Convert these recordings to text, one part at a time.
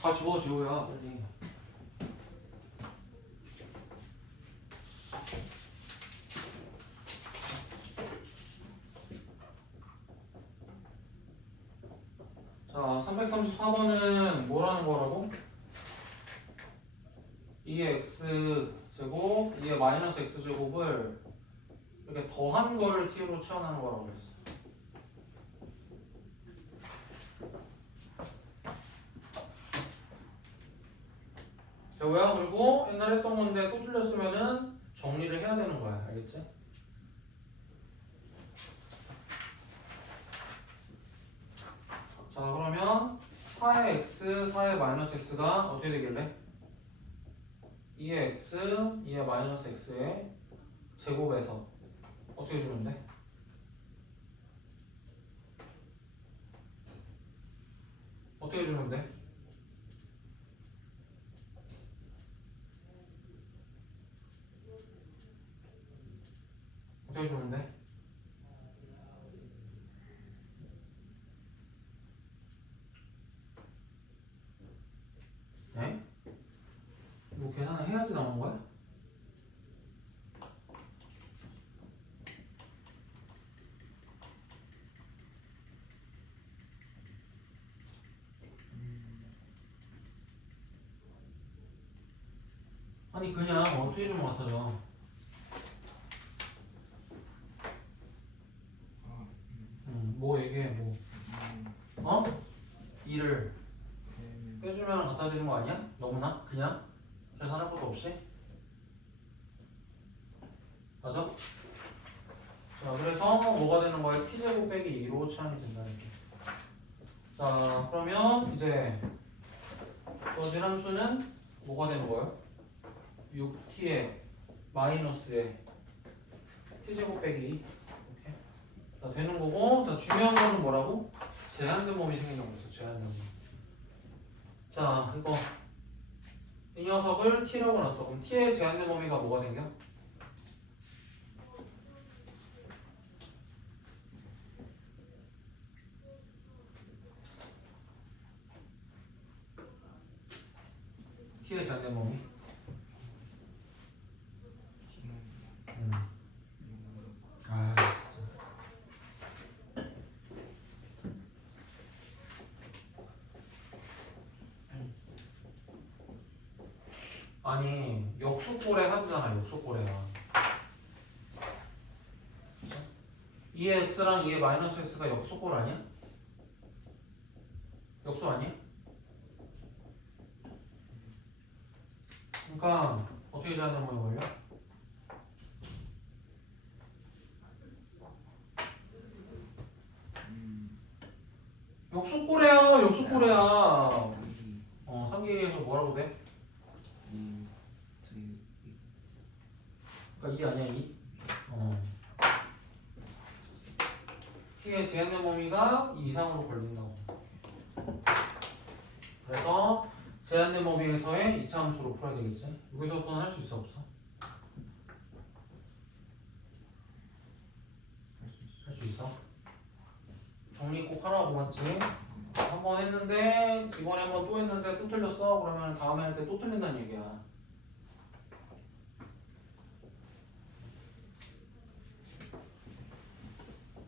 다 집어 지호야 빨리. 자 334번은 뭐라는 거라고? 2의 x제곱 2의 마이너스 x제곱을 이렇게 더한 거를 t로 치환하는 거라고 했어. 자, 왜야? 그리고 옛날에 했던 건데 또 틀렸으면은 정리를 해야 되는 거야. 알겠지? 자, 그러면 4의 x, 4의 마이너스 x가 어떻게 되길래? 2의 x, 2의 마이너스 x의 제곱에서 어떻게 주면 돼? 어떻게 주면 돼? 어떻게 주면 돼? 네? 뭐 계산을 해야지 나오는 거야? 아니 그냥 어떻게 주면 같아져? 뭐 얘기해 뭐 어? 2를 빼주면 같아지는 거 아니야? 너무나? 그냥? 계산할 것도 없이? 맞아? 자 그래서 뭐가 되는 거야? t제곱 빼기 2로 치환이 된다는 게. 자 그러면 이제 주어진 함수는 뭐가 되는 거예요? 6t의 마이너스에 t제곱 빼기 2 이렇게 자, 되는 거고. 자 중요한 거는 뭐라고? 제한된 몸이 생긴다고 했어. 제한된 몸. 자 이거 이 녀석을 t라고 놨어. 그럼 t의 제한된 범위가 뭐가 생겨? t의 제한된 범위? 아 진짜. 아니 역수꼴의 합이잖아. 역수꼴이야. 2의 x랑 2의 마이너스 x가 역수꼴 아니야? 역수 아니야? 그러니까 어떻게 제한된 범위 걸려? 역수꼴이야. 역수꼴이야. 상기에서 뭐라고 돼? 그러니까 2 아니야 2? t의 제한된 범위가 2 이상으로 걸린다고. 그래서 제한된 범위에서의 2차 함수로 풀어야 되겠지? 여기서부터는 할 수 있어 없어? 할 수 있어? 정리 꼭 하라고 맞지? 한 번 했는데 이번에 한 번 또 했는데 또 틀렸어? 그러면 다음에 할 때 또 틀린다는 얘기야.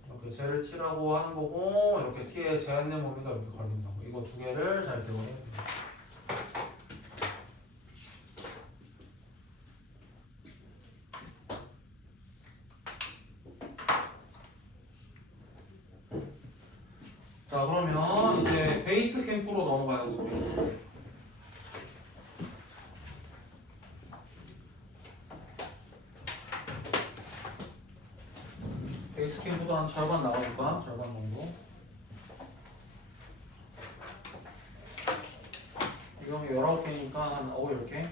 이렇게 쟤를 t라고 하는 거고 이렇게 t의 제한된 범위가 이렇게 걸린다고. 이거 두 개를 잘 기억해. 자 그러면 이제 베이스 캠프로 넘어가야지. 베이스 캠프. 베이스 캠프도 한 절반 나와볼까? 절반 정도. 이건 19개니까 한 10개.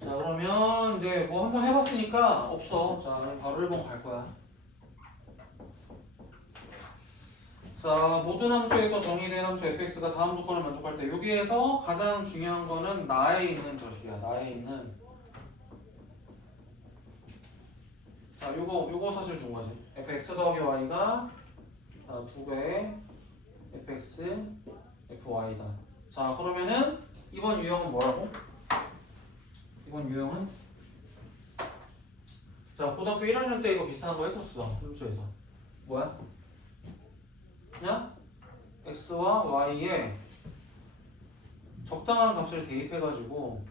자 그러면 이제 뭐 한번 해봤으니까 없어. 자 그럼 바로 1번 갈 거야. 자, 모든 함수에서 정의된 함수 fx가 다음 조건을 만족할 때 여기에서 가장 중요한 거는 나에 있는 것이야. 나에 있는. 자, 요거 사실 준 거지. fx 더하기 y가 2배의 fx fy다. 자, 그러면은 이번 유형은 뭐라고? 이번 유형은 자, 고등학교 1학년 때 이거 비슷한 거 했었어. 함수에서. 뭐야? 그냥 x와 y에 적당한 값을 대입해가지고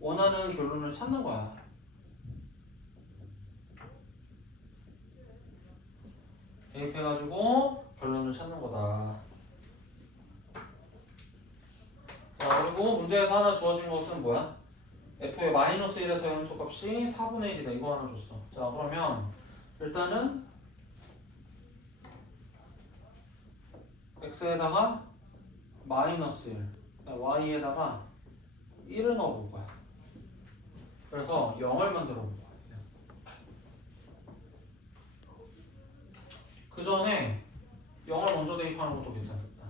원하는 결론을 찾는 거야. 대입해가지고 결론을 찾는 거다. 자, 그리고 문제에서 하나 주어진 것은 뭐야? f의 마이너스 1에서 함수값이 4분의 1이다. 이거 하나 줬어. 자, 그러면 일단은 x에다가 마이너스 1, y에다가 1을 넣어볼 거야. 그래서 0을 만들어 볼 거야. 그 전에 0을 먼저 대입하는 것도 괜찮겠다.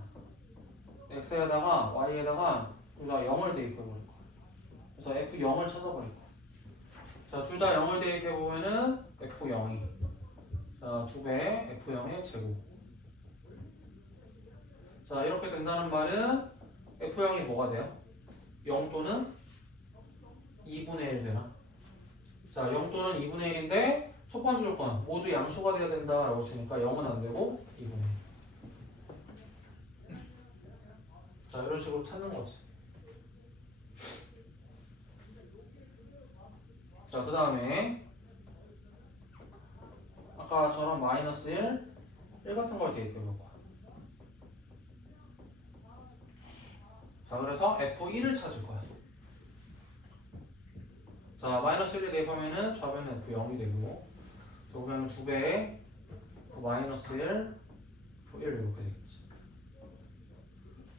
x에다가 y에다가 둘 다 0을 대입해 버릴 거야. 그래서 f0을 찾아버릴 거야. 자, 둘 다 0을 대입해 보면은 f0이 자, 2배 f0의 제곱. 자, 이렇게 된다는 말은 f0이 뭐가 돼요? 0 또는 2분의 1 되나? 자, 0 또는 2분의 1인데 첫 번째 조건 모두 양수가 돼야 된다라고 했으니까 0은 안 되고 2분의 1. 자, 이런 식으로 찾는 거지. 자, 그 다음에 아까처럼 마이너스 1 같은 걸 대입해 볼 거야. 자, 그래서 f1을 찾을 거야. 자, 마이너스 1을 대입하면은 좌변은 f0이 되고, 그러면 2배에 마이너스 1, f1 이렇게 되겠지.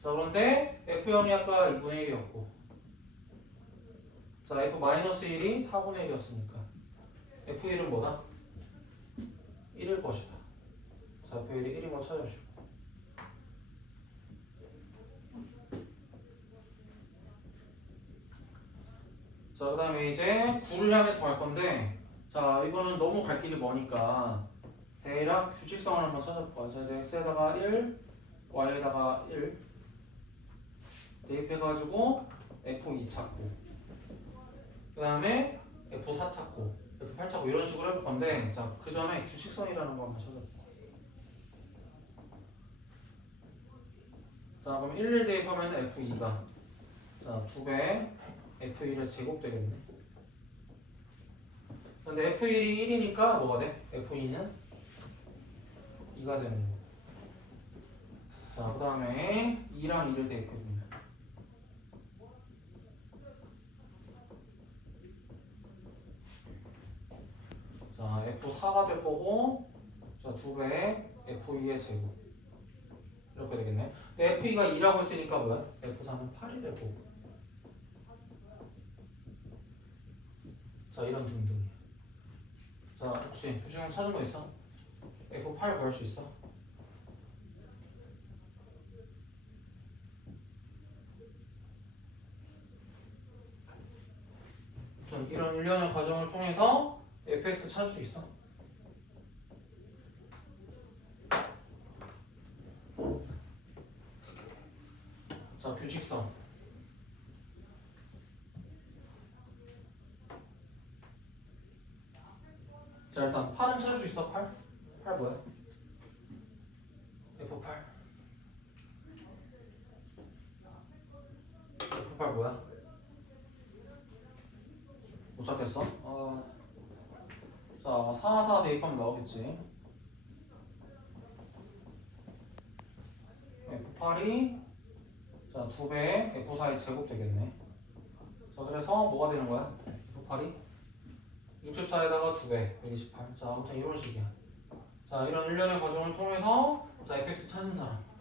자, 그런데 f0이 아까 2분의 1이었고, 자, f 마이너스 1이 4분의 1이었으니까 f1은 뭐다? 1일 것이다. 자, f1이 1인 거 찾아주시고. 자, 그 다음에 이제 9를 향해서 갈 건데, 자, 이거는 너무 갈 길이 머니까 대략 규칙성을 한번 찾아볼까. 자, 이제 x에다가 1, y에다가 1 대입해가지고 f2 찾고, 그 다음에 f4 찾고, f8 찾고 이런 식으로 해볼 건데, 자, 그 전에 규칙성이라는 거 한번 찾아볼까. 자, 그럼 1을 대입하면 f2가 자, 2배 f1의 제곱 되겠네. 근데 f1이 1이니까 뭐가 돼? f2는 2가 되는 거. 자, 그 다음에 2랑 2를 대입해보면 자, f4가 될 거고, 자, 2배 f2의 제곱 이렇게 되겠네. 근데 f2가 2라고 했으니까 뭐야? f4는 8이 될 거고. 자, 이런 등등이야. 자, 혹시 표시형 찾은 거 있어? f8 구할 수 있어? 이런 일련의 과정을 통해서 fx 찾을 수 있어? 자, 규칙성. 자, 일단 8은 찾을 수 있어? 8? 8 뭐야? f8 f8 뭐야? 못 찾겠어? 자, 4 대입하면 나오겠지. f8이 자, 2배의 f4의 제곱 되겠네. 자, 그래서 뭐가 되는 거야? f8이 64에다가 2배 128. 자, 아무튼 이런 식이야. 자, 이런 일련의 과정을 통해서 자, fx 찾은 사람.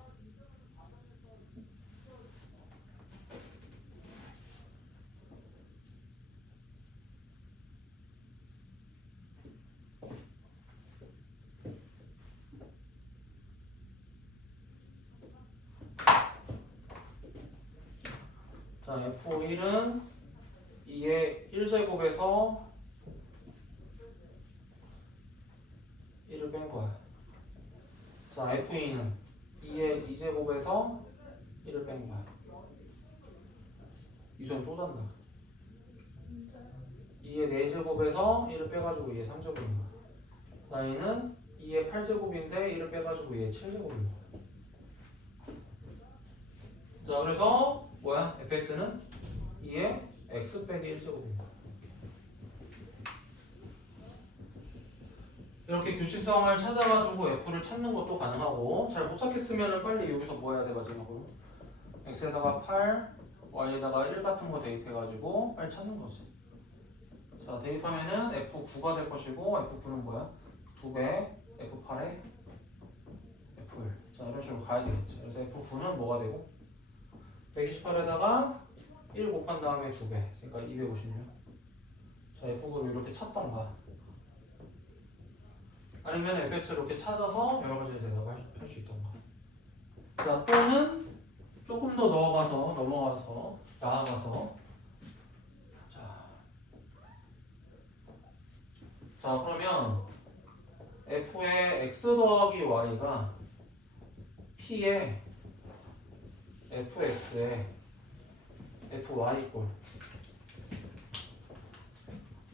자, F1은 2의 1제곱에서 1을 뺀 거야. 자, F2는 2의 2제곱에서 1을 뺀 거야. 이전 또 잔다. 2의 4제곱에서 1을 빼가지고 2의 3제곱인 거야. 나이는 2의 8제곱인데 1을 빼가지고 2의 7제곱인 거야. 자, 그래서 뭐야? fx는 2의 x 빼기 1제곱입니다. 이렇게 규칙성을 찾아가지고 f를 찾는 것도 가능하고, 잘 못 찾겠으면 빨리 여기서 뭐 해야 돼 마지막으로? x에다가 8, y에다가 1 같은 거 대입해가지고 빨리 찾는 거지. 자, 대입하면은 f9가 될 것이고, f9는 뭐야? 2배 f8에 f1. 자, 이런 식으로 가야 되겠지. 그래서 f9는 뭐가 되고? 128에다가 1 곱한 다음에 2배. 그러니까 256. 자, f9를 이렇게 찾던가. 아니면 fx를 이렇게 찾아서 여러 가지 대답을 할 수 있던가. 자, 또는 조금 더 넘어가서 나아가서 자, 그러면 f의 x 더하기 y가 p의 fx의 fy꼴.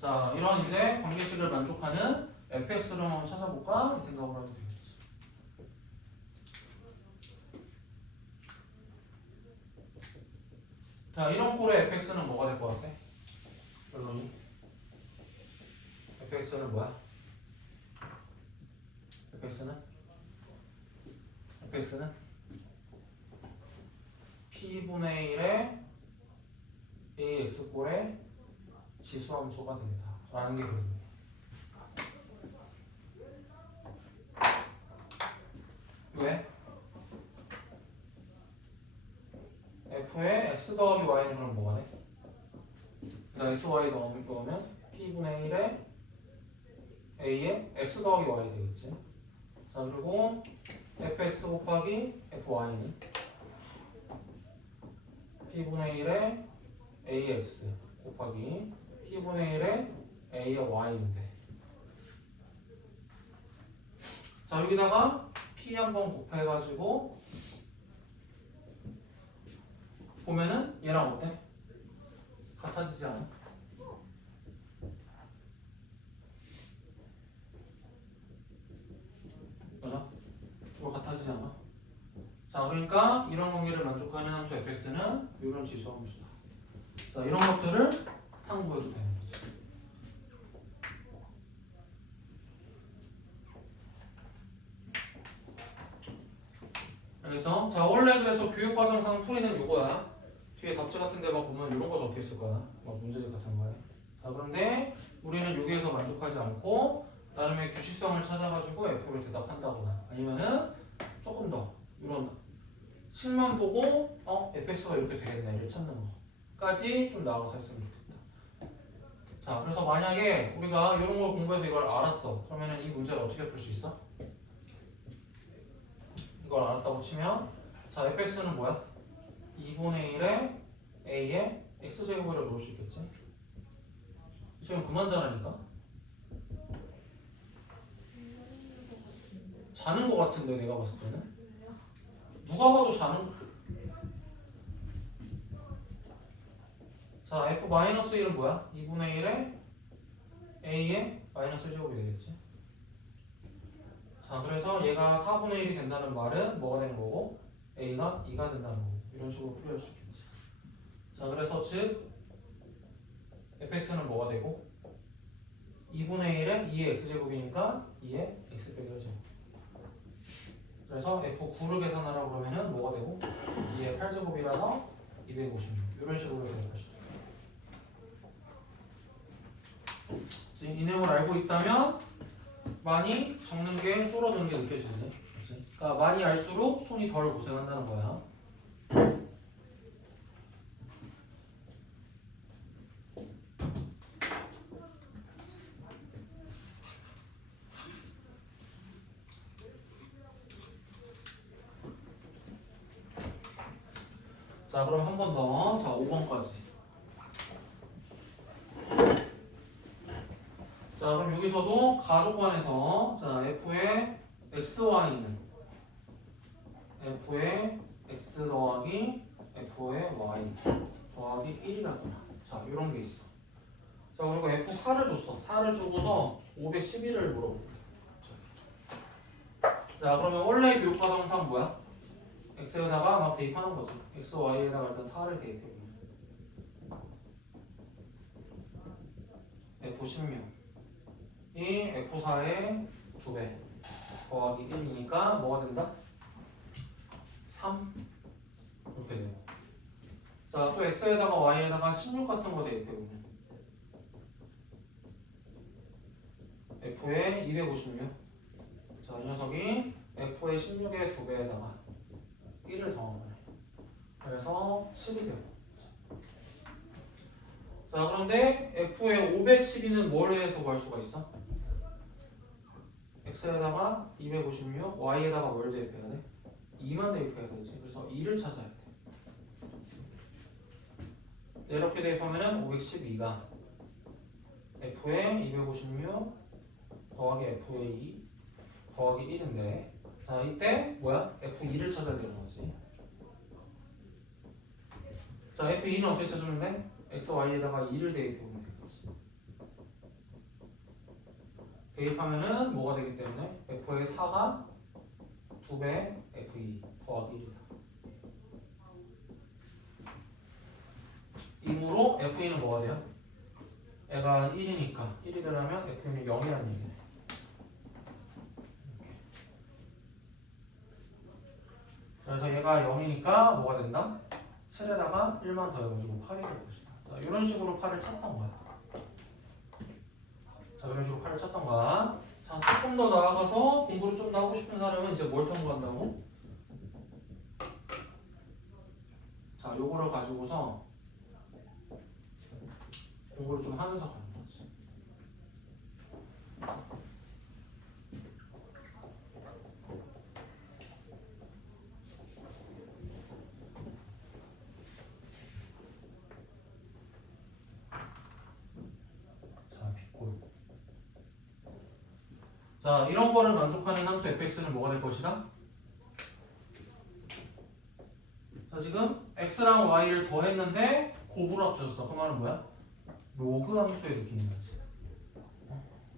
자, 이런 이제 관계식을 만족하는 fx를 한번 찾아볼까? 이 생각을 하면 되겠지. 자, 이런 꼴의 fx는 뭐가 될 것 같아? 결론이 fx는 뭐야? fx는 p분의 1의 ax꼴의 지수함수가 된다 라는 게 결론이에요. 왜? f의 x 더하기 y는 그럼 뭐가 돼? 그러니까 x, y 넣으면 p분의 1의 a의 x 더하기 y 되겠지. 자, 그리고 fx 곱하기 fy는 p분의 1의 ax 곱하기 p분의 1의 a의 y인데, 자, 여기다가 p 한번 곱해가지고 보면은 얘랑 어때? 같아지지 않아? 맞아? 이거 같아지지 않아? 자, 그러니까 이런 관계를 만족하는 함수 fx는 이런 지수 함수다. 자, 이런 것들을 탐구해도 되는 거지. 그래서 자, 원래 그래서 교육과정상 풀이는 요거야. 뒤에 잡지 같은 데만 보면 이런 거 적혀 있을 거야. 막 문제집 같은 거에. 자, 그런데 우리는 여기에서 만족하지 않고 나름의 규칙성을 찾아가지고 F를 대답한다거나, 아니면은 조금 더 이런 식만 보고 fx가 이렇게 되겠네 를 찾는 거까지 좀 나아가서 했으면 좋겠다. 자, 그래서 만약에 우리가 이런 걸 공부해서 이걸 알았어. 그러면은 이 문제를 어떻게 풀 수 있어? 이걸 알았다고 치면, 자, fx는 뭐야? 2분의 1에 a의 x제곱으로 놓을 수 있겠지? 지금 그만 자라니까? 자는 거 같은데 내가 봤을 때는? 누가 봐도 자는. 자, f-1은 뭐야? 2분의 1에 a의 마이너스 제곱이 되겠지? 자, 그래서 얘가 4분의 1이 된다는 말은 뭐가 되는 거고, a가 2가 된다는 거고, 이런 식으로 풀이할 수 있겠지. 자, 그래서 즉 fx는 뭐가 되고, 2분의 1에 2의 x제곱이니까 2의 x 빼기 1제곱. 그래서 f9를 계산하라고 그러면은 뭐가 되고, 2의 8제곱이라서 256. 이런 식으로 대답할 수 있어요. 이 내용을 알고 있다면 많이 적는 게 줄어드는 게 느껴지지. 그치? 그러니까 많이 알수록 손이 덜 고생한다는 거야. 자, 자, 그럼 한 번 더. 자, 5번까지. 자, 그럼 여기서도 가족관에서 자, F의 XY는 F의 X 더하기 F의 Y 더하기 1이라거나 자, 이런 게 있어. 자, 그리고 F4를 줬어. 4를 주고서 511을 물어볼게. 자, 그러면 원래 교육과정상 뭐야? X에다가 막 대입하는 거지. X, Y에다가 일단 4를 대입해. F16이 F4의 2배 더하기 1이니까 뭐가 된다? 3 이렇게 되고. 자, 또 X에다가 Y에다가 16 같은 거 대입해보면 F의 256. 자, 이 녀석이 F의 16의 2배에다가 1을 더한 거네. 그래서 10이 되고. 자, 그런데 F의 512는 뭘 해서 구할 수가 있어? X에다가 256, Y에다가 뭘 대입해야 돼? 2만 대입해야 되지. 그래서 2를 찾아야 돼. 이렇게 대입하면은 512가 F의 256 더하기 F의 2 더하기 1인데 자, 이때 뭐야? F2를 찾아야 되는 거지. 자, F2는 어떻게 찾으면 돼? X, Y에다가 2를 대입해보면 되는 거지. 대입하면은 뭐가 되기 때문에 F의 4가 2배 F2 더하기 1이다. 이므로 F2는 뭐가 돼요? 얘가 1이니까 1이 되려면 F2는 0이라는 얘기네. 그래서 얘가 0이니까 뭐가 된다? 7에다가 1만 더해가지고 8이 될 것이다. 자, 이런 식으로 8을 찾던 거야. 자, 이런 식으로 8을 찾던 거야. 자, 조금 더 나아가서 공부를 좀 더 하고 싶은 사람은 이제 뭘 탐구한다고? 자, 요거를 가지고서 공부를 좀 하면서 가는 거지. 자, 빗골. 자, 이런 거를 만족하는 함수 fx는 뭐가 될 것이다? 자, 지금 x랑 y를 더했는데 곱으로 합쳐졌어. 그 말은 뭐야? 로그 함수의 느낌인 거지.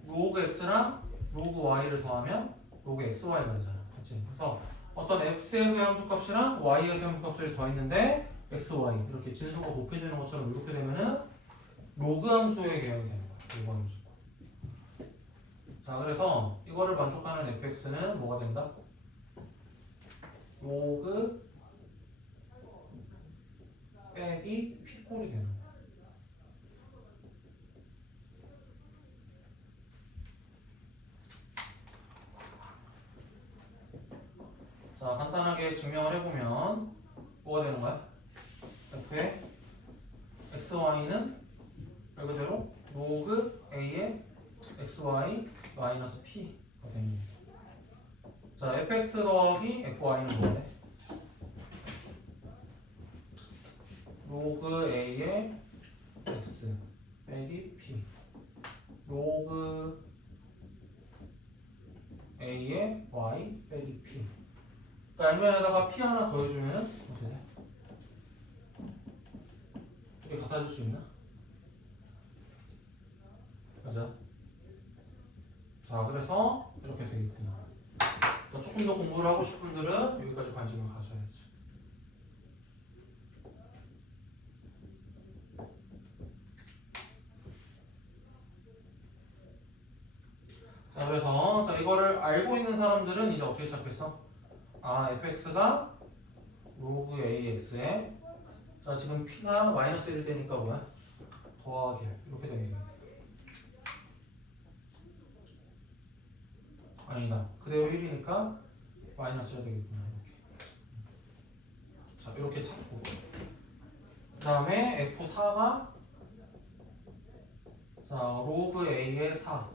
로그 x랑 로그 y를 더하면 로그 xy가 되잖아. 그치? 그래서 어떤 x에서의 함수값이랑 y에서의 함수값을 더했는데 x, y 이렇게 진수가 곱해지는 것처럼 이렇게 되면은 로그 함수의 개념이 되는 거야. 로그 함수. 자, 그래서 이거를 만족하는 fx는 뭐가 된다? 로그 빼기 p꼴이 되는 거야. 자, 간단하게 증명을 해보면 뭐가 되는 거야? f의 xy는 말 그대로 로그 a의 xy 마이너스 p가 됩니다. 자, fx 더하기 fy는 뭐래? 로그 a의 x 빼기 p 로그 a의 y 빼기 p. 알면에다가 p 하나 더해주면 어떻게 돼? 이게 같아질 수 있나? 맞아. 자, 그래서 이렇게 되겠구나. 자, 조금 더 공부를 하고 싶은 분들은 여기까지 관심을 가져야지. 자, 그래서 자, 이거를 알고 있는 사람들은 이제 어떻게 찾겠어? 아, fx가 로그 ax에 자, 지금 p가 마이너스 1일 때니까 뭐야? 더하기 이렇게 됩니다. 아니다. 그대로 1이니까 마이너스가 되겠구나. 이렇게. 자, 이렇게 찾고 그 다음에 f4가 자, 로그 a의 4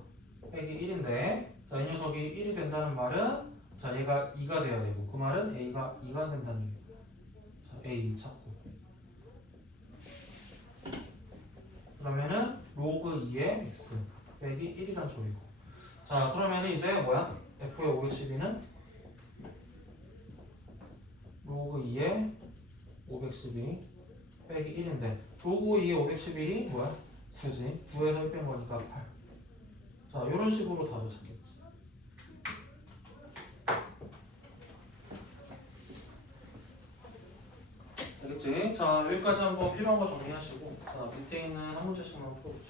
빼기 1인데 자, 이 녀석이 1이 된다는 말은 자, 얘가 2가 돼야 되고 그 말은 a가 2가 된다는 얘기야. 자, a 찾고 그러면은 로그 2의 x 빼기 1이란 소리고. 자, 그러면은 이제 뭐야? f의 512는 로그 2의 512 빼기 1인데 로그 2의 511이 뭐야? 9지. 9에서 1 뺀 거니까 8. 자, 이런 식으로 답을 찾겠지. 알겠지? 자, 여기까지 한번 필요한 거 정리하시고, 자, 밑에 있는 한 문제씩만 풀어보자.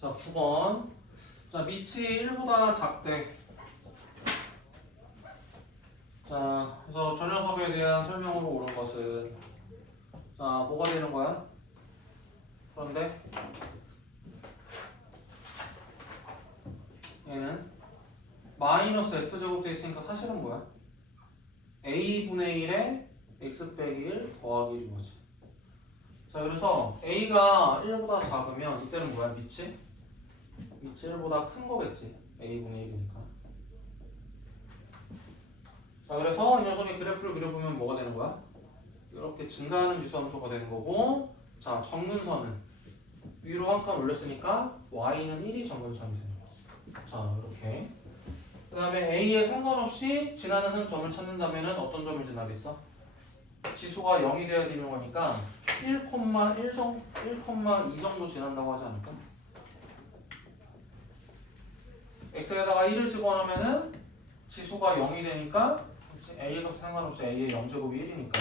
자, 9번. 자, 밑이 1보다 작대. 자, 그래서 저 녀석에 대한 설명으로 옳은 것은, 자, 뭐가 되는 거야? 그런데 얘는 마이너스 x제곱 돼 있으니까 사실은 뭐야? a분의 1에 x 빼기 1 더하기 1인 거지. 자, 그래서 a가 1보다 작으면 이때는 뭐야? 밑이 1보다 큰 거겠지. a분의 1이니까. 자, 그래서 이 녀석의 그래프를 그려보면 뭐가 되는 거야? 이렇게 증가하는 지수함수가 되는 거고, 자, 정근선은 위로 한 칸 올렸으니까 y는 1이 정근선이 되는 거지. 자, 이렇게. 그 다음에 a에 상관없이 지나는 한 점을 찾는다면 어떤 점을 지나겠어? 지수가 0이 되어야 되는 거니까 1,2 정도 지난다고 하지 않을까? x에다가 1을 집어넣으면은 지수가 0이 되니까 a에 상관없이 a의 0제곱이 1이니까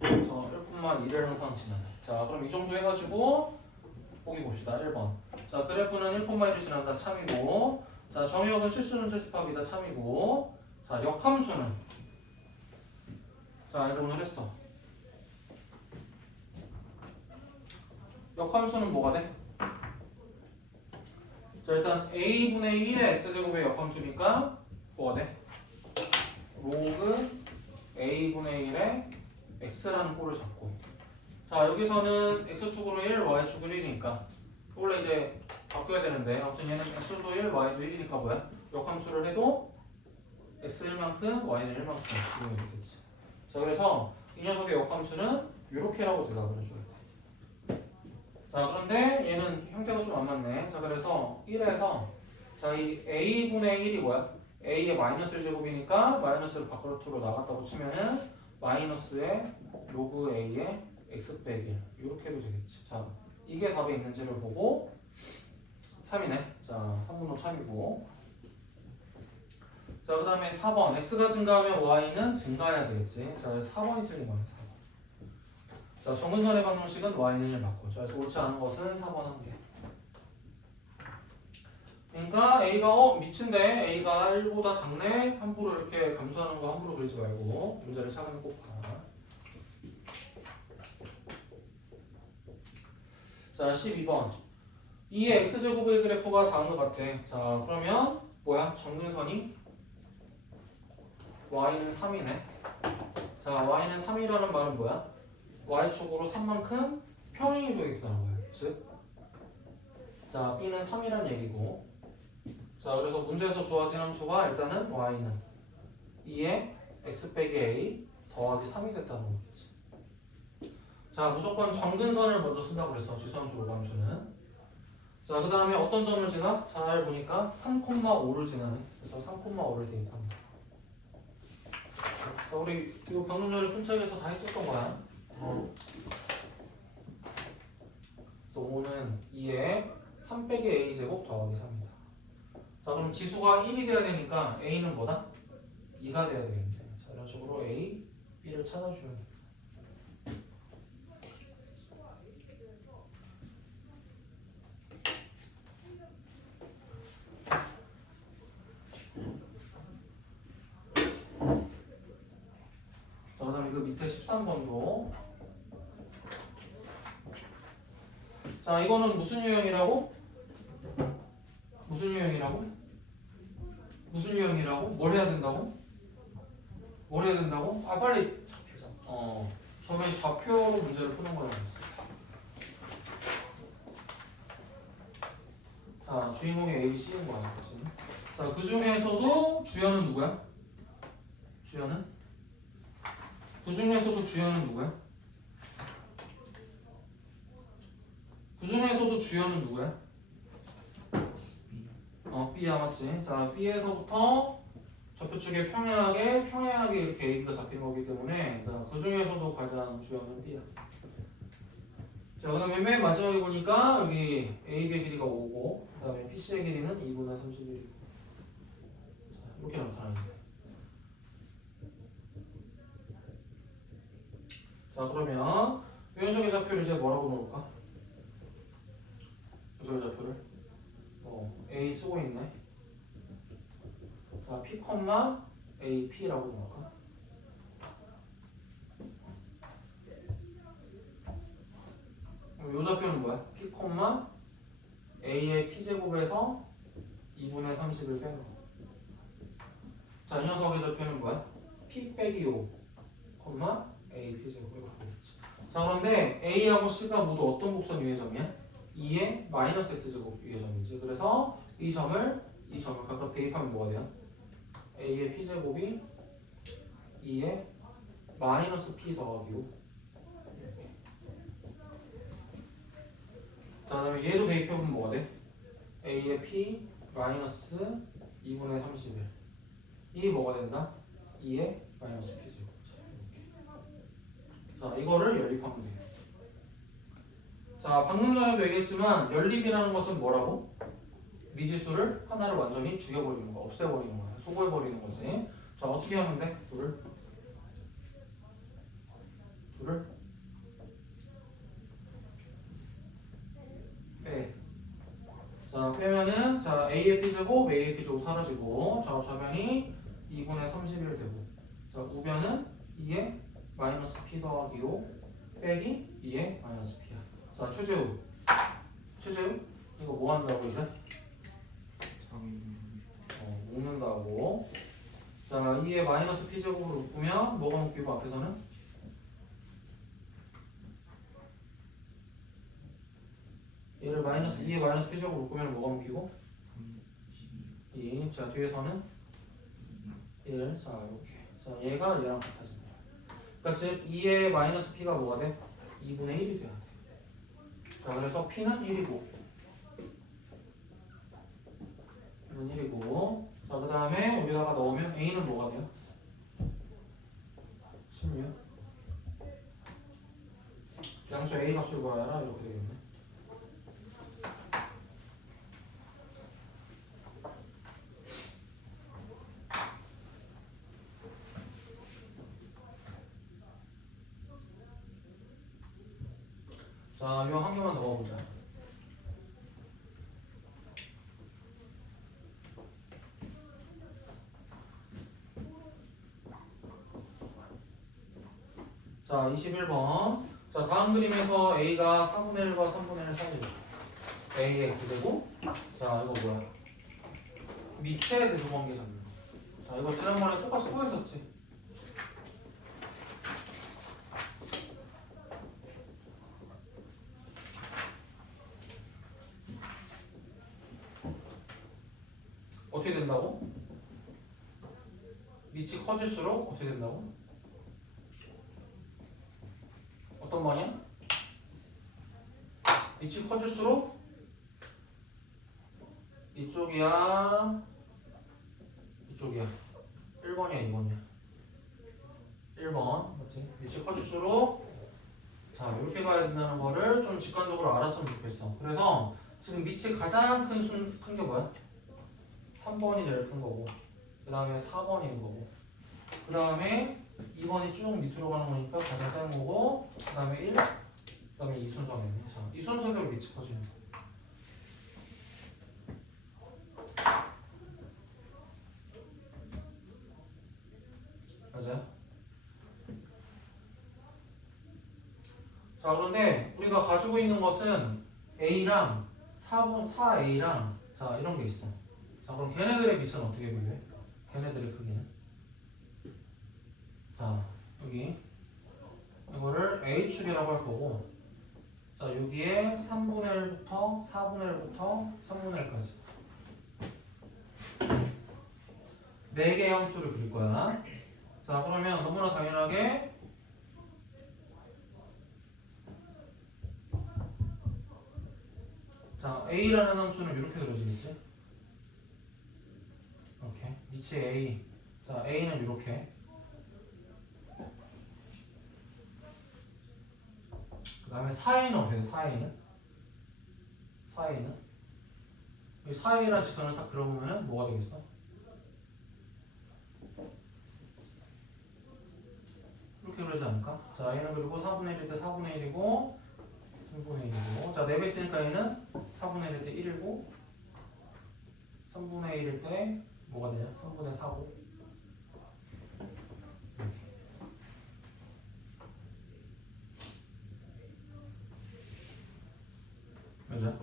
그래서 1,1을 항상 지난다. 자, 그럼 이 정도 해가지고 보기 봅시다. 1번. 자, 그래프는 1,1을 지난다. 참이고, 자, 정의역은 실수는 채집하기다. 참이고, 자, 역함수는, 자, 이거 오늘 했어. 역함수는 뭐가 돼? 자, 일단 a분의 1의 x제곱의 역함수니까 뭐가 돼? 로그 a분의 1의 x라는 꼴을 잡고, 자, 여기서는 x축으로 1, y축은 1이니까 원래 이제 바뀌어야 되는데 아무튼 얘는 x도 1, y도 1이니까 뭐야? 역함수를 해도 x 1만큼, y는 1만큼 이렇게 되겠지. 자, 그래서 이 녀석의 역함수는 이렇게라고 대답을 해줘야 돼. 자, 그런데 얘는 형태가 좀 안 맞네. 자, 그래서 1에서 자, 이 a분의 1이 뭐야? a의 마이너스 제곱이니까 마이너스를 바깥으로 나갔다고 치면은 마이너스의 로그 a의 x 빼기 1 이렇게 해도 되겠지. 자, 이게 답에 있는지를 보고 참이네. 자, 3분의 5 참이고. 자, 그 다음에 4번. x가 증가하면 y는 증가해야 되겠지. 자, 4번이 틀린 거예요. 4번. 자, 정근선의 방정식은 y는 1 맞고. 자, 그래서 옳지 않은 것은 4번 한 개. 그러니까 a가 미친데 a가 1보다 작네. 함부로 이렇게 감수하는 거 함부로 그리지 말고 문제를 차근히 꼭 봐. 자, 12번. 2의 x제곱의 그래프가 다음과 같아. 자, 그러면 뭐야? 정근선이 y는 3이네. 자, y는 3이라는 말은 뭐야? y축으로 3만큼 평행이 되겠다는 거야. 즉, 자, b는 3이란 얘기고. 자, 그래서 문제에서 주어진 함수가 일단은 y는 2의 x 빼기 a 더하기 3이 됐다는 거겠지. 자, 무조건 정근선을 먼저 쓴다고 그랬어. 지수함수 로감수는. 자, 그 다음에 어떤 점을 지나? 잘 보니까 3,5를 지나네. 그래서 3,5를 대입합니다. 자, 우리 이거 방금 전에 푼책에서 다 했었던 거야. 그래서 5는 2에 3 빼기 a 제곱 더하기 3이다. 자, 그럼 지수가 1이 돼야 되니까 a는 뭐다? 2가 돼야 되겠네. 자, 이런 식으로 a, b를 찾아주면 돼. 자, 그 다음에 그 밑에 13번도. 자, 이거는 무슨 유형이라고? 무슨 유형이라고? 무슨 유형이라고? 뭘 해야 된다고? 뭘 해야 된다고? 아, 빨리. 저번에 좌표로 문제를 푸는 거라고 했어. 자, 주인공이 A, B, C인 거야. 그치? 자, 그 중에서도 주연은 누구야? 주연은? 그 중에서도 주연은 누구야? 그 중에서도 주연은 누구야? B야, 맞지? 자, B에서부터 좌표 쪽에 평행하게 이렇게 AB가 잡히는 거기 때문에 자, 그 중에서도 가장 주연은 B야. 자, 그 다음에 맨 마지막에 보니까 여기 AB의 길이가 5고 그 다음에 PC의 길이는 2분의 31이고 자, 이렇게 나타나는데 자, 그러면 이 녀석의 좌표를 이제 뭐라고 넣을까? 이 녀석의 좌표를 A 쓰고 있네. 자, P, AP라고 넣을까? 이 좌표는 뭐야? P, A의 P제곱에서 2분의 30을 빼는 거. 자, 이 녀석의 좌표는 뭐야? P 빼기 5, A P제곱 이렇게 되겠지. 자, 그런데 A하고 C가 모두 어떤 곡선 위의 점이야? 2의 마이너스 X제곱 위의 점이지. 그래서 이 점을 각각 대입하면 뭐가 돼요? A의 P제곱이 2의 마이너스 P 더하기 5. 자, 그다음에 얘도 대입해보면 뭐가 돼? A의 P 마이너스 2분의 31. 이게 뭐가 된다? 2의 마이너스 P제곱. 자, 이거를 연립하면 돼요. 자, 방금 전에도 얘기했지만 연립이라는 것은 뭐라고? 미지수를 하나를 완전히 죽여버리는 거, 없애버리는 거야. 소거해버리는 거지. 자, 어떻게 하면 돼? 둘을 빼. 자, 빼면은 자, A의 P제곱, A의 P제곱 사라지고 자, 좌변이 2분의 31 되고 자, 우변은 2의 마이너스 P 더하기 5 빼기 2의 마이너스 P야. 자, 최재우 이거 뭐 한다고 이제? 묶는다고. 자, 2의 마이너스 P제곱으로 묶으면 뭐가 묶이고 앞에서는? 얘를 마이너스 2의 마이너스 P제곱으로 묶으면 뭐가 묶이고? 2. 자, 뒤에서는 1. 자, 이렇게. 자, 얘가 얘랑 같아집니다. 그러니까 즉 2의 마이너스 P가 뭐가 돼? 2분의 1이 돼야 돼. 자, 그래서 P는 1이고 자, 그 다음에 여기다가 넣으면 A는 뭐가 돼요? 16. 양수 A 값을 구하라 이렇게 되겠네. 자, 이거 한 개만 더 가보자. 자, 21번. 자, 다음 그림에서 A가 4분의 1과 3분의 1 사이죠. A의 X제곱. 자, 이거 뭐야? 밑에 대조관계 잡는 거. 자, 이거 지난번에 똑같이 또 했었지. 어떻게 된다고? 밑이 커질수록 어떻게 된다고? 어떤 방향? 밑이 커질수록 이쪽이야 1번이야 2번이야 1번 맞지? 밑이 커질수록 자 이렇게 가야 된다는 거를 좀 직관적으로 알았으면 좋겠어. 그래서 지금 밑이 가장 큰 게 뭐야? 3번이 제일 큰 거고 그 다음에 4번인 거고 그 다음에 2번이 쭉 밑으로 가는 거니까 가장 작은 거고 그 다음에 1, 그 다음에 이 순서네. 자, 이 순서대로 밑이 커지는 거. 맞아요? 자, 그런데 우리가 가지고 있는 것은 A랑 4A랑 자 이런 게 있어. 자, 그럼 걔네들의 밑은 어떻게 비교해? 걔네들의 크기는? 자, 여기 이거를 A축이라고 할 거고, 자, 여기에 3분의 1부터 4분의 1부터 3분의 1까지 4개의 함수를 그릴 거야. 자, 그러면 너무나 당연하게 자, A라는 함수는 이렇게 그려지겠지? 이렇게 위치 A. 자, A는 이렇게. 그 다음에 4A는 어떻게 돼? 4A는 이 4A라는 지선을 딱 그려보면 뭐가 되겠어? 이렇게 그러지 않을까? 자, A는 그리고 4분의 1일 때 4분의 1이고 3분의 1이고, 자, 4배 있으니까 A는 4분의 1일 때 1이고 3분의 1일 때 뭐가 되냐? 3분의 4고. 그죠?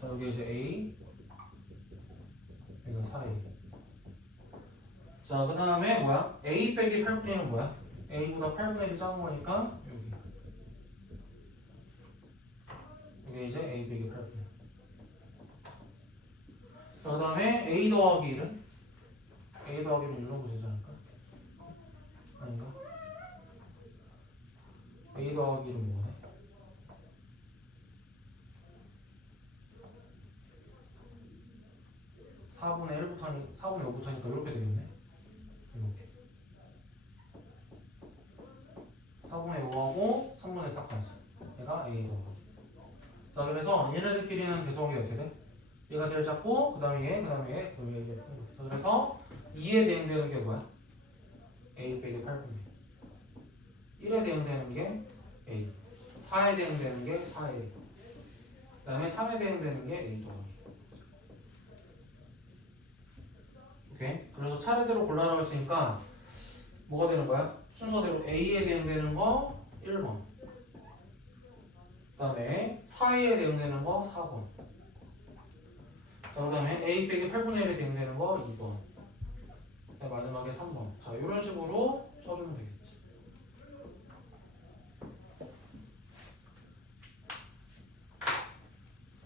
자, 여기 이제 A, 여기가 4A. 자, 그 다음에 뭐야? A 빼기 8분의 1은 뭐야? A보다 8분의 1이 작은 거니까 여기 이제 A 빼기 8분의 1. 자, 그 다음에 A 더하기 1은? A 더하기 1은 이런 거 되지 않을까? 아닌가? A 더하기 1은 뭐가 돼? 4분의 5부터니까 이렇게 되겠네. 이렇게 4분의 5하고 3분의 4까지 얘가 A 더하기. 자, 그래서 얘네들끼리는 계속이 어떻게 돼? 얘가 제일 작고 그 다음에 얘, 그 다음에 얘, 그 다음에 얘. 자, 그래서 2에 대응되는 게 뭐야? A 빼기 8분의 1. 1에 대응되는 게 A, 4에 대응되는 게 4A, 그 다음에 3에 대응되는 게 A 더하기. 오케이? 그래서 차례대로 골라라고 했으니까 뭐가 되는 거야? 순서대로 A에 대응되는 거 1번, 그 다음에 4A에 대응되는 거 4번, 자, 그 다음에 A 빼기 8분의 1에 대응되는 거 2번, 마지막에 3번. 자, 이런 식으로 쳐주면 되겠지.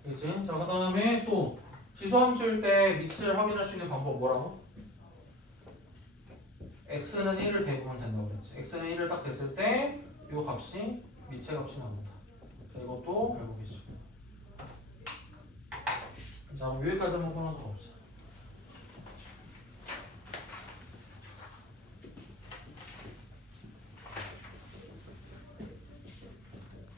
그치? 자, 그 다음에 또 지수함수일 때 밑을 확인할 수 있는 방법 뭐라고? x는 1을 대보면 된다고 그랬지. x는 1을 딱 됐을 때 이 값이 밑의 값이 나온다. 자, 이것도 알고 계시고. 자, 그럼 여기까지 한번 끊어서 가봅시다.